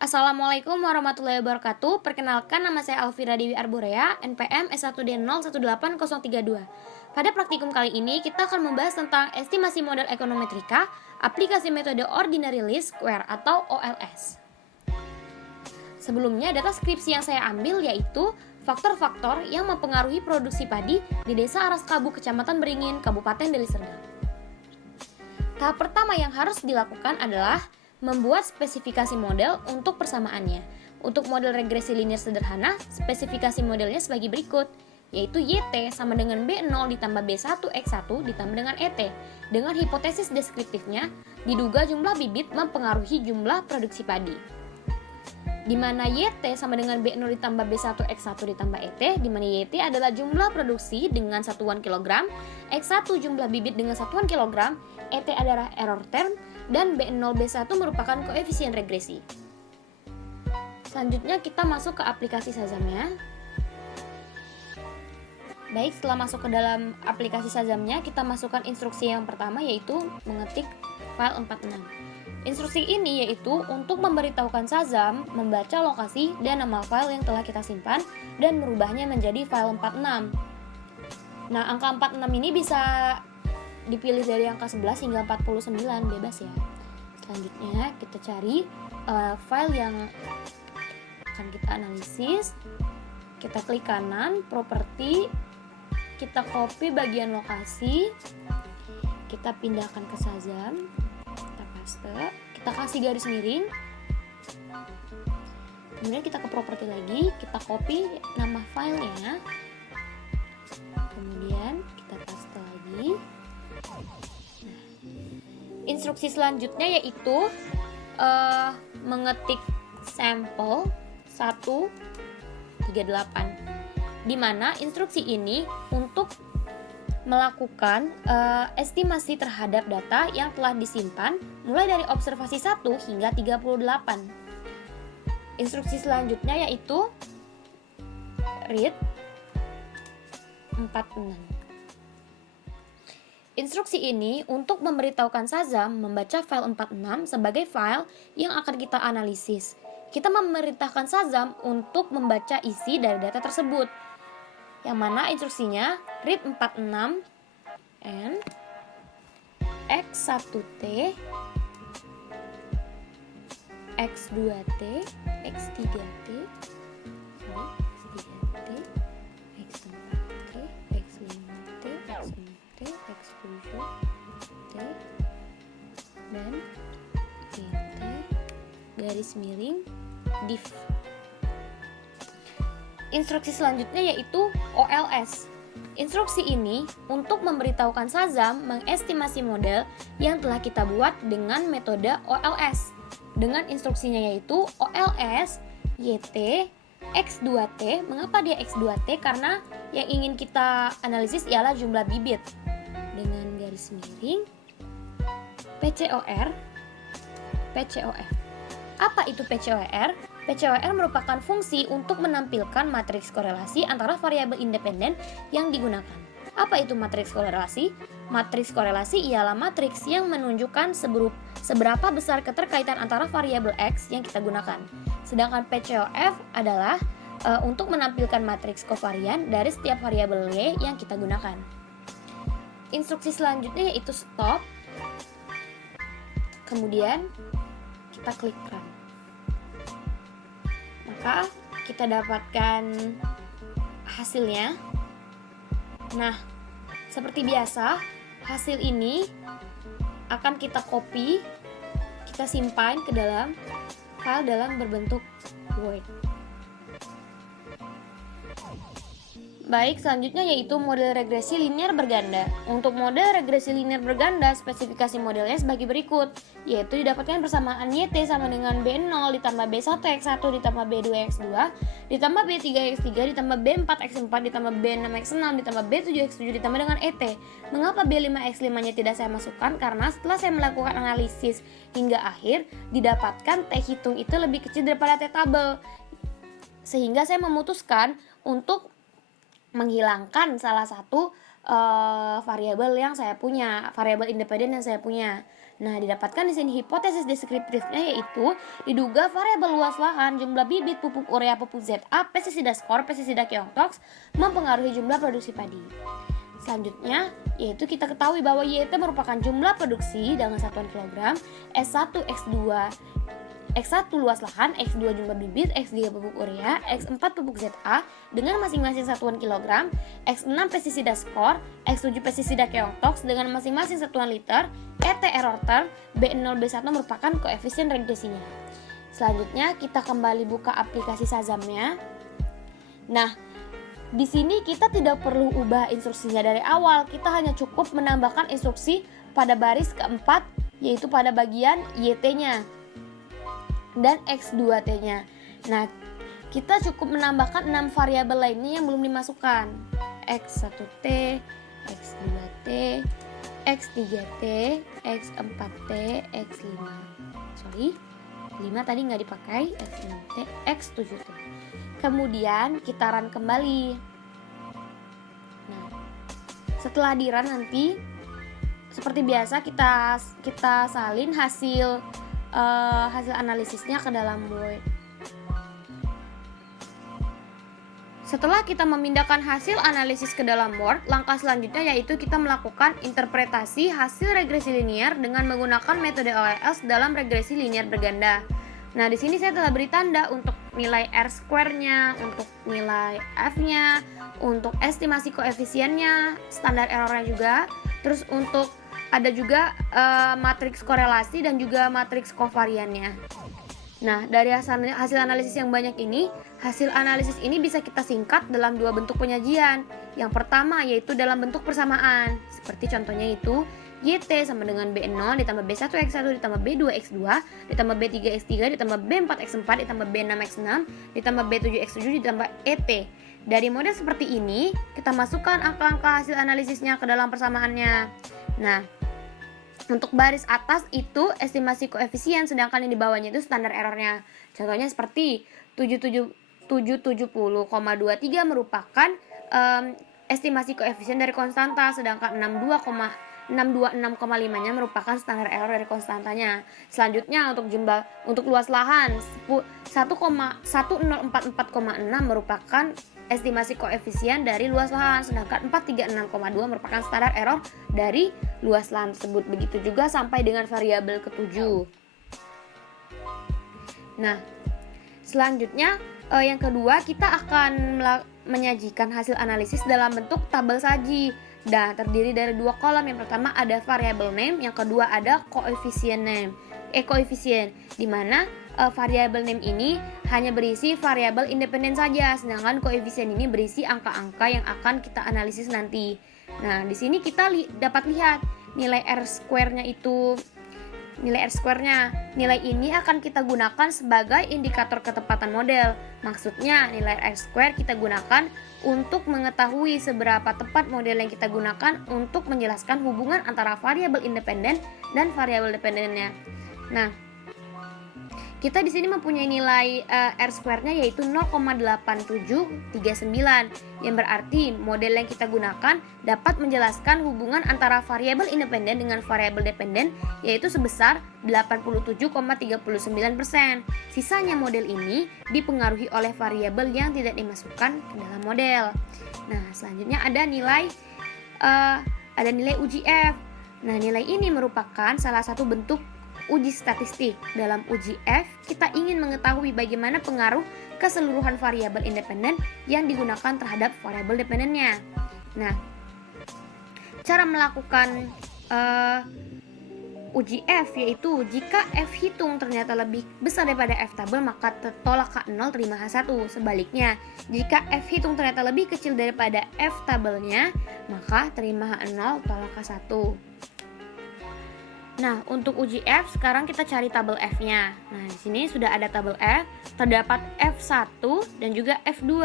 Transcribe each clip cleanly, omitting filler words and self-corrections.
Assalamualaikum warahmatullahi wabarakatuh. Perkenalkan, nama saya Alvira Dewi Arborea, NPM S1D018032. Pada praktikum kali ini kita akan membahas tentang estimasi model ekonometrika, aplikasi metode ordinary least square atau OLS. Sebelumnya, data skripsi yang saya ambil yaitu faktor-faktor yang mempengaruhi produksi padi di Desa Araskabu, Kecamatan Beringin, Kabupaten Deli Serdang. Tahap pertama yang harus dilakukan adalah membuat spesifikasi model untuk persamaannya. Untuk model regresi linear sederhana, spesifikasi modelnya sebagai berikut, yaitu YT sama dengan B0 ditambah B1 X1 ditambah dengan ET. Dengan hipotesis deskriptifnya, diduga jumlah bibit mempengaruhi jumlah produksi padi. Di mana YT sama dengan B0 ditambah B1 X1 ditambah ET, di mana YT adalah jumlah produksi dengan satuan kilogram, X1 jumlah bibit dengan satuan kilogram, ET adalah error term, dan B0 B1 merupakan koefisien regresi. Selanjutnya kita masuk ke aplikasi Shazam-nya. Baik, setelah masuk ke dalam aplikasi Shazam-nya, kita masukkan instruksi yang pertama yaitu mengetik file 46. Instruksi ini yaitu untuk memberitahukan Shazam membaca lokasi dan nama file yang telah kita simpan dan merubahnya menjadi file 46. Nah, angka 46 ini bisa dipilih dari angka 11 hingga 49, bebas ya. Selanjutnya kita cari file yang akan kita analisis. Kita klik kanan, properti, kita copy bagian lokasi, kita pindahkan ke Shazam, kita paste, kita kasih garis miring. Kemudian kita ke properti lagi, kita copy nama filenya, kemudian kita paste lagi. Instruksi selanjutnya yaitu mengetik sampel 138, di mana instruksi ini untuk melakukan estimasi terhadap data yang telah disimpan mulai dari observasi 1 hingga 38. Instruksi selanjutnya yaitu read 46. Instruksi ini untuk memberitahukan Shazam membaca file 46 sebagai file yang akan kita analisis. Kita memerintahkan Shazam untuk membaca isi dari data tersebut. Yang mana instruksinya read 46 and X1T, X2T, X3T, X4T, X5T, X5T, X6T, X7T, dan YT garis miring div. Instruksi selanjutnya yaitu OLS. Instruksi ini untuk memberitahukan Shazam mengestimasi model yang telah kita buat dengan metode OLS. Dengan instruksinya yaitu OLS YT X2T. Mengapa dia X2T? Karena yang ingin kita analisis ialah jumlah bibit. Dengan garis miring PCOR. Apa itu PCOR? PCOR merupakan fungsi untuk menampilkan matriks korelasi antara variabel independen yang digunakan. Apa itu matriks korelasi? Matriks korelasi ialah matriks yang menunjukkan seberapa besar keterkaitan antara variabel X yang kita gunakan. Sedangkan PCOF adalah untuk menampilkan matriks kovarian dari setiap variabel Y yang kita gunakan. Instruksi selanjutnya yaitu stop. Kemudian kita klik run. Maka kita dapatkan hasilnya. Nah, seperti biasa, hasil ini akan kita copy, kita simpan ke dalam file dalam berbentuk Word. Baik, selanjutnya yaitu model regresi linear berganda. Untuk model regresi linear berganda, spesifikasi modelnya sebagai berikut, yaitu didapatkan persamaan YT sama dengan B0 ditambah B1 X1 ditambah B2 X2 ditambah B3 X3 ditambah B4 X4 ditambah B6 X6 ditambah B7 X7 ditambah dengan ET. Mengapa B5 X5 nya tidak saya masukkan? Karena setelah saya melakukan analisis hingga akhir, didapatkan T hitung itu lebih kecil daripada T tabel, sehingga saya memutuskan untuk menghilangkan salah satu variabel yang saya punya, variabel independen yang saya punya. Nah, didapatkan di sini hipotesis deskriptifnya yaitu diduga variabel luas lahan, jumlah bibit, pupuk urea, pupuk ZA, pestisida skor, pestisida keongtoks mempengaruhi jumlah produksi padi. Selanjutnya, yaitu kita ketahui bahwa YT merupakan jumlah produksi dengan satuan kilogram, S1, X2, X1 luas lahan, X2 jumlah bibit, X3 pupuk urea, X4 pupuk ZA dengan masing-masing satuan kilogram, X6 pestisida skor, X7 pestisida keongtoks dengan masing-masing satuan liter, ET error term, B0 B1 merupakan koefisien regresinya. Selanjutnya kita kembali buka aplikasi Shazamnya. Nah, di sini kita tidak perlu ubah instruksinya dari awal, kita hanya cukup menambahkan instruksi pada baris keempat yaitu pada bagian YT-nya dan X2T-nya. Nah, kita cukup menambahkan 6 variabel lainnya yang belum dimasukkan. X1T, X2T, X3T, X4T, X5. 5 tadi nggak dipakai, X6T, X7T. Kemudian kita run kembali. Nah, setelah di run nanti seperti biasa kita salin hasil analisisnya ke dalam Word. Setelah kita memindahkan hasil analisis ke dalam Word, langkah selanjutnya yaitu kita melakukan interpretasi hasil regresi linear dengan menggunakan metode OLS dalam regresi linear berganda. Nah, di sini saya telah beri tanda untuk nilai R-square-nya, untuk nilai F-nya, untuk estimasi koefisiennya, standar error-nya juga, terus untuk ada juga matriks korelasi dan juga matriks kovariannya. Nah, dari hasil analisis yang banyak ini, hasil analisis ini bisa kita singkat dalam 2 bentuk penyajian. Yang pertama yaitu dalam bentuk persamaan, seperti contohnya itu YT sama dengan B0 ditambah B1X1 ditambah B2X2 ditambah B3X3 ditambah B4X4 ditambah B6X6 ditambah B7X7 ditambah ET. Dari model seperti ini, kita masukkan angka-angka hasil analisisnya ke dalam persamaannya. Nah, untuk baris atas itu estimasi koefisien, sedangkan yang di bawahnya itu standar errornya. Contohnya seperti 770,23 merupakan estimasi koefisien dari konstanta, sedangkan 626,5-nya merupakan standar error dari konstantanya. Selanjutnya untuk luas lahan 1044,6 merupakan estimasi koefisien dari luas lahan, sedangkan 436,2 merupakan standar error dari luas lahan tersebut. Begitu juga sampai dengan variabel ke-7. Nah, selanjutnya yang kedua kita akan menyajikan hasil analisis dalam bentuk tabel saji. Dan terdiri dari 2 kolom. Yang pertama ada variable name, yang kedua ada koefisien name. Koefisien di mana variable name ini hanya berisi variabel independen saja, sedangkan koefisien ini berisi angka-angka yang akan kita analisis nanti. Nah, di sini kita dapat lihat nilai R-square-nya itu. Nilai ini akan kita gunakan sebagai indikator ketepatan model. Maksudnya, nilai R-square kita gunakan untuk mengetahui seberapa tepat model yang kita gunakan untuk menjelaskan hubungan antara variabel independen dan variabel dependennya. Nah, kita di sini mempunyai nilai R-square-nya yaitu 0,8739, yang berarti model yang kita gunakan dapat menjelaskan hubungan antara variabel independen dengan variabel dependen yaitu sebesar 87,39%. Sisanya model ini dipengaruhi oleh variabel yang tidak dimasukkan ke dalam model. Nah, selanjutnya ada nilai UGF. Nah, nilai ini merupakan salah satu bentuk uji statistik. Dalam uji F, kita ingin mengetahui bagaimana pengaruh keseluruhan variabel independen yang digunakan terhadap variabel dependennya. Nah, cara melakukan uji F yaitu jika F hitung ternyata lebih besar daripada F tabel, maka tolak K0 terima H1. Sebaliknya, jika F hitung ternyata lebih kecil daripada F tabelnya, maka terima H0 tolak K1. Nah, untuk uji F sekarang kita cari tabel F-nya. Nah, di sini sudah ada tabel F, terdapat F1 dan juga F2.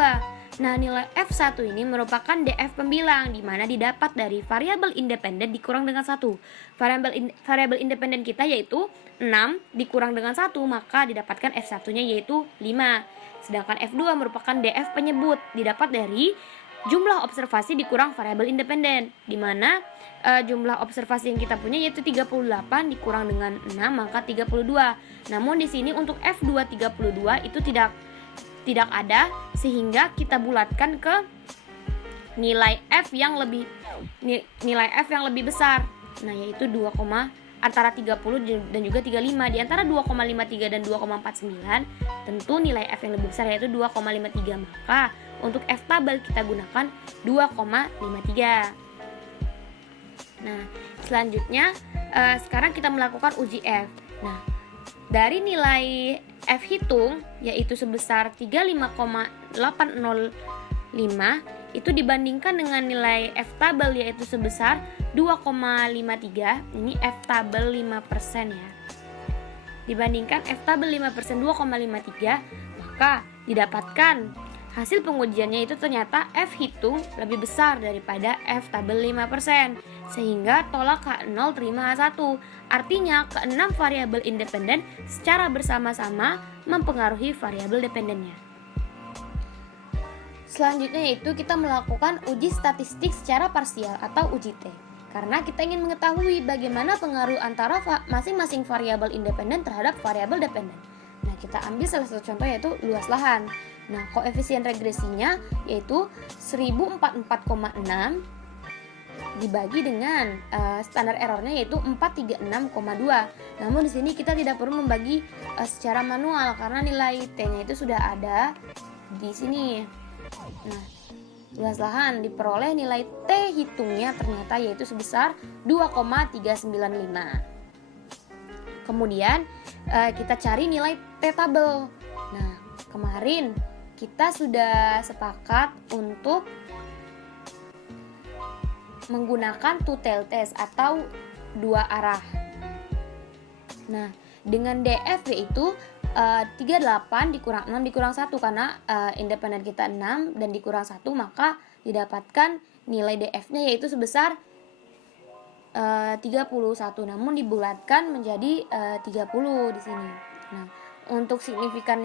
Nah, nilai F1 ini merupakan DF pembilang di mana didapat dari variabel independen dikurang dengan 1. Variabel independen kita yaitu 6 dikurang dengan 1, maka didapatkan F1-nya yaitu 5. Sedangkan F2 merupakan DF penyebut, didapat dari jumlah observasi dikurang variabel independen, di mana jumlah observasi yang kita punya yaitu 38 dikurang dengan 6 maka 32. Namun di sini untuk F2 32 itu tidak ada, sehingga kita bulatkan ke nilai F yang lebih besar. Nah, yaitu antara 30 dan juga 35. Di antara 2,53 dan 2,49 tentu nilai F yang lebih besar yaitu 2,53. Maka untuk F tabel kita gunakan 2,53. Nah, selanjutnya sekarang kita melakukan uji F. Nah, dari nilai F hitung yaitu sebesar 35,805 itu dibandingkan dengan nilai F tabel yaitu sebesar 2,53. Ini F tabel 5% ya. Dibandingkan F tabel 5% 2,53, maka didapatkan hasil pengujiannya itu ternyata F hitung lebih besar daripada F tabel 5%, sehingga tolak H0 terima H1. Artinya keenam variabel independen secara bersama-sama mempengaruhi variabel dependennya. Selanjutnya yaitu kita melakukan uji statistik secara parsial atau uji T. Karena kita ingin mengetahui bagaimana pengaruh antara masing-masing variabel independen terhadap variabel dependen. Nah, kita ambil salah satu contoh yaitu luas lahan. Nah, koefisien regresinya yaitu 1044,6 dibagi dengan standar errornya yaitu 436,2. Namun di sini kita tidak perlu membagi secara manual karena nilai T-nya itu sudah ada di sini. Nah, luas lahan diperoleh nilai T hitungnya ternyata yaitu sebesar 2,395. Kemudian kita cari nilai T tabel. Nah, kemarin kita sudah sepakat untuk menggunakan two-tailed test atau dua arah. Nah, dengan DF yaitu 38 dikurang 6 dikurang 1 karena independen kita 6 dan dikurang 1 maka didapatkan nilai DF-nya yaitu sebesar 31, namun dibulatkan menjadi 30 di sini. Nah, untuk signifikan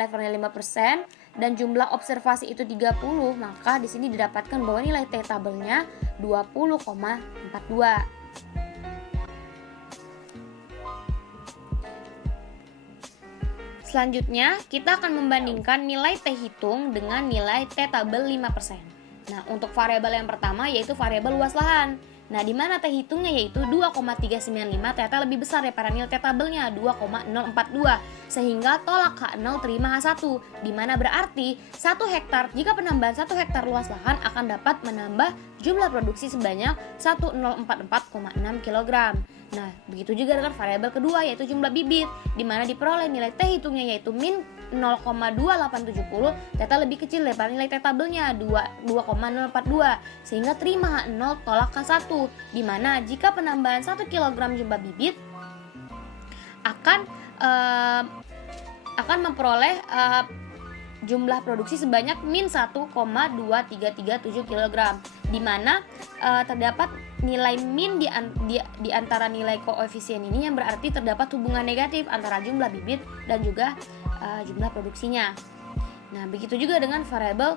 levelnya 5% dan jumlah observasi itu 30, maka di sini didapatkan bahwa nilai T tabelnya 20,42. Selanjutnya, kita akan membandingkan nilai T hitung dengan nilai T tabel 5%. Nah, untuk variabel yang pertama yaitu variabel luas lahan. Nah, di mana T hitungnya yaitu 2,395 ternyata lebih besar daripada nilai T tabelnya 2,042, sehingga tolak H0 terima H1, di mana berarti 1 hektar jika penambahan 1 hektar luas lahan akan dapat menambah jumlah produksi sebanyak 1044,6 kg. Nah, begitu juga dengan variabel kedua yaitu jumlah bibit, di mana diperoleh nilai T hitungnya yaitu min 0,2870 ternyata lebih kecil daripada nilai T tabelnya 2,042, sehingga terima H0 tolak K1, di mana jika penambahan 1 kg jumlah bibit akan memperoleh jumlah produksi sebanyak min 1,2337 kg, di mana terdapat nilai min di antara nilai koefisien ini yang berarti terdapat hubungan negatif antara jumlah bibit dan juga jumlah produksinya. Nah, begitu juga dengan variabel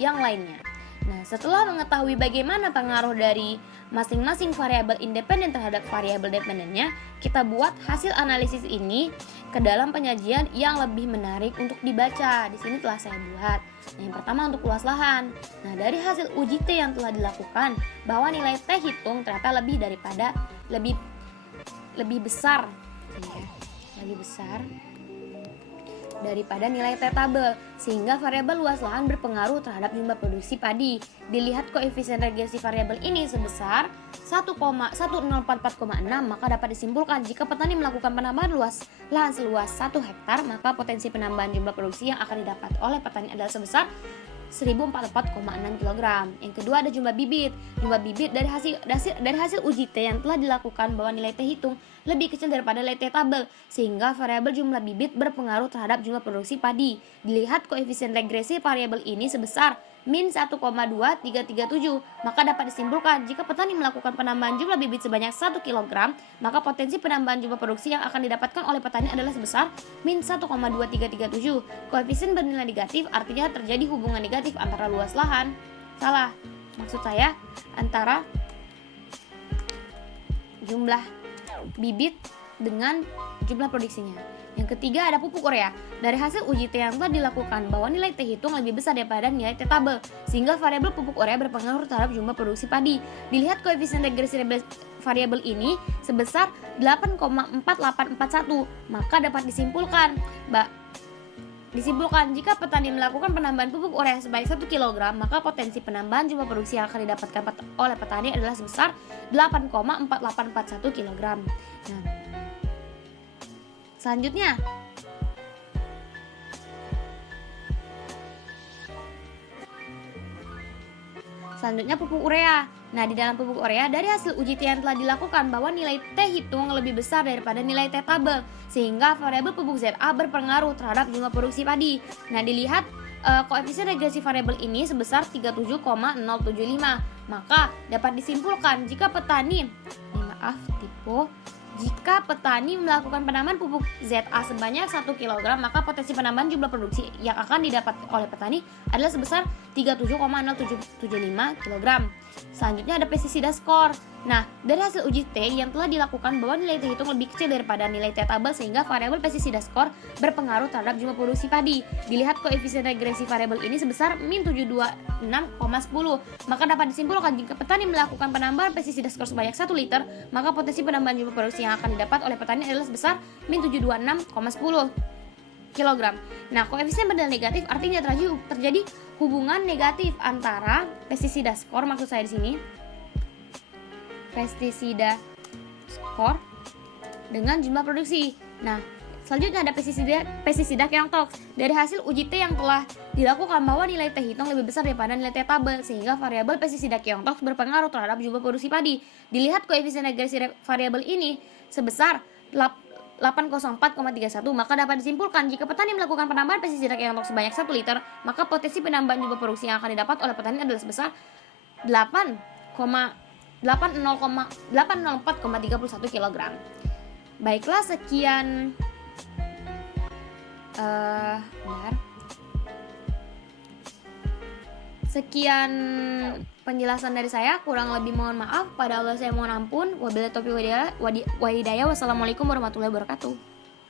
yang lainnya. Nah, setelah mengetahui bagaimana pengaruh dari masing-masing variabel independen terhadap variabel dependennya, kita buat hasil analisis ini ke dalam penyajian yang lebih menarik untuk dibaca. Di sini telah saya buat. Nah, yang pertama untuk luas lahan. Nah, dari hasil uji T yang telah dilakukan bahwa nilai T hitung ternyata lebih besar, ya, lebih besar daripada nilai T tabel, sehingga variabel luas lahan berpengaruh terhadap jumlah produksi padi. Dilihat koefisien regresi variabel ini sebesar 1,1044,6, maka dapat disimpulkan jika petani melakukan penambahan luas lahan seluas 1 hektar, maka potensi penambahan jumlah produksi yang akan didapat oleh petani adalah sebesar 1044,6 kg. Yang kedua ada jumlah bibit. Jumlah bibit dari hasil uji T yang telah dilakukan bahwa nilai T hitung lebih kecil daripada nilai T tabel, sehingga variabel jumlah bibit berpengaruh terhadap jumlah produksi padi. Dilihat koefisien regresi variabel ini sebesar min 1,2337. Maka dapat disimpulkan jika petani melakukan penambahan jumlah bibit sebanyak 1 kg, maka potensi penambahan jumlah produksi yang akan didapatkan oleh petani adalah sebesar min 1,2337. Koefisien bernilai negatif artinya terjadi hubungan negatif antara luas lahan. Salah, maksud saya antara jumlah bibit dengan jumlah produksinya. Yang ketiga ada pupuk urea. Dari hasil uji T yang telah dilakukan bahwa nilai T hitung lebih besar daripada nilai T tabel, sehingga variabel pupuk urea berpengaruh terhadap jumlah produksi padi. Dilihat koefisien regresi variabel ini sebesar 8,4841, maka dapat disimpulkan jika petani melakukan penambahan pupuk urea sebanyak 1 kg, maka potensi penambahan jumlah produksi yang akan didapatkan oleh petani adalah sebesar 8,4841 kg. Nah, selanjutnya pupuk urea. Nah, di dalam pupuk urea dari hasil uji T yang telah dilakukan bahwa nilai T hitung lebih besar daripada nilai T tabel, sehingga variabel pupuk ZA berpengaruh terhadap jumlah produksi padi. Nah, dilihat koefisien regresi variabel ini sebesar 37,075. Maka dapat disimpulkan jika petani melakukan penambahan pupuk ZA sebanyak 1 kg, maka potensi penambahan jumlah produksi yang akan didapat oleh petani adalah sebesar 37,0775 kg. Selanjutnya ada pestisida skor. Nah, dari hasil uji T yang telah dilakukan bahwa nilai T hitung lebih kecil daripada nilai T tabel, sehingga variabel pestisida skor berpengaruh terhadap jumlah produksi padi. Dilihat koefisien regresi variabel ini sebesar min 726,10. Maka dapat disimpulkan jika petani melakukan penambahan pestisida skor sebanyak 1 liter, maka potensi penambahan jumlah produksi yang akan didapat oleh petani adalah sebesar min 726,10 kg. Nah, koefisien bernilai negatif artinya terjadi hubungan negatif antara pestisida skor, maksud saya di sini pestisida skor dengan jumlah produksi. Nah, selanjutnya ada pestisida keongtox. Dari hasil uji T yang telah dilakukan bahwa nilai T hitung lebih besar daripada nilai T tabel, sehingga variabel pestisida keongtox berpengaruh terhadap jumlah produksi padi. Dilihat koefisien regresi variabel ini sebesar 804,31, maka dapat disimpulkan jika petani melakukan penambahan pestisida keongtox sebanyak 1 liter, maka potensi penambahan jumlah produksi yang akan didapat oleh petani adalah sebesar 804,31 kg. Baiklah, sekian sekian penjelasan dari saya. Kurang lebih mohon maaf. Pada Allah saya mohon ampun. Wabillahi taufiq wal hidayah. Wassalamualaikum warahmatullahi wabarakatuh.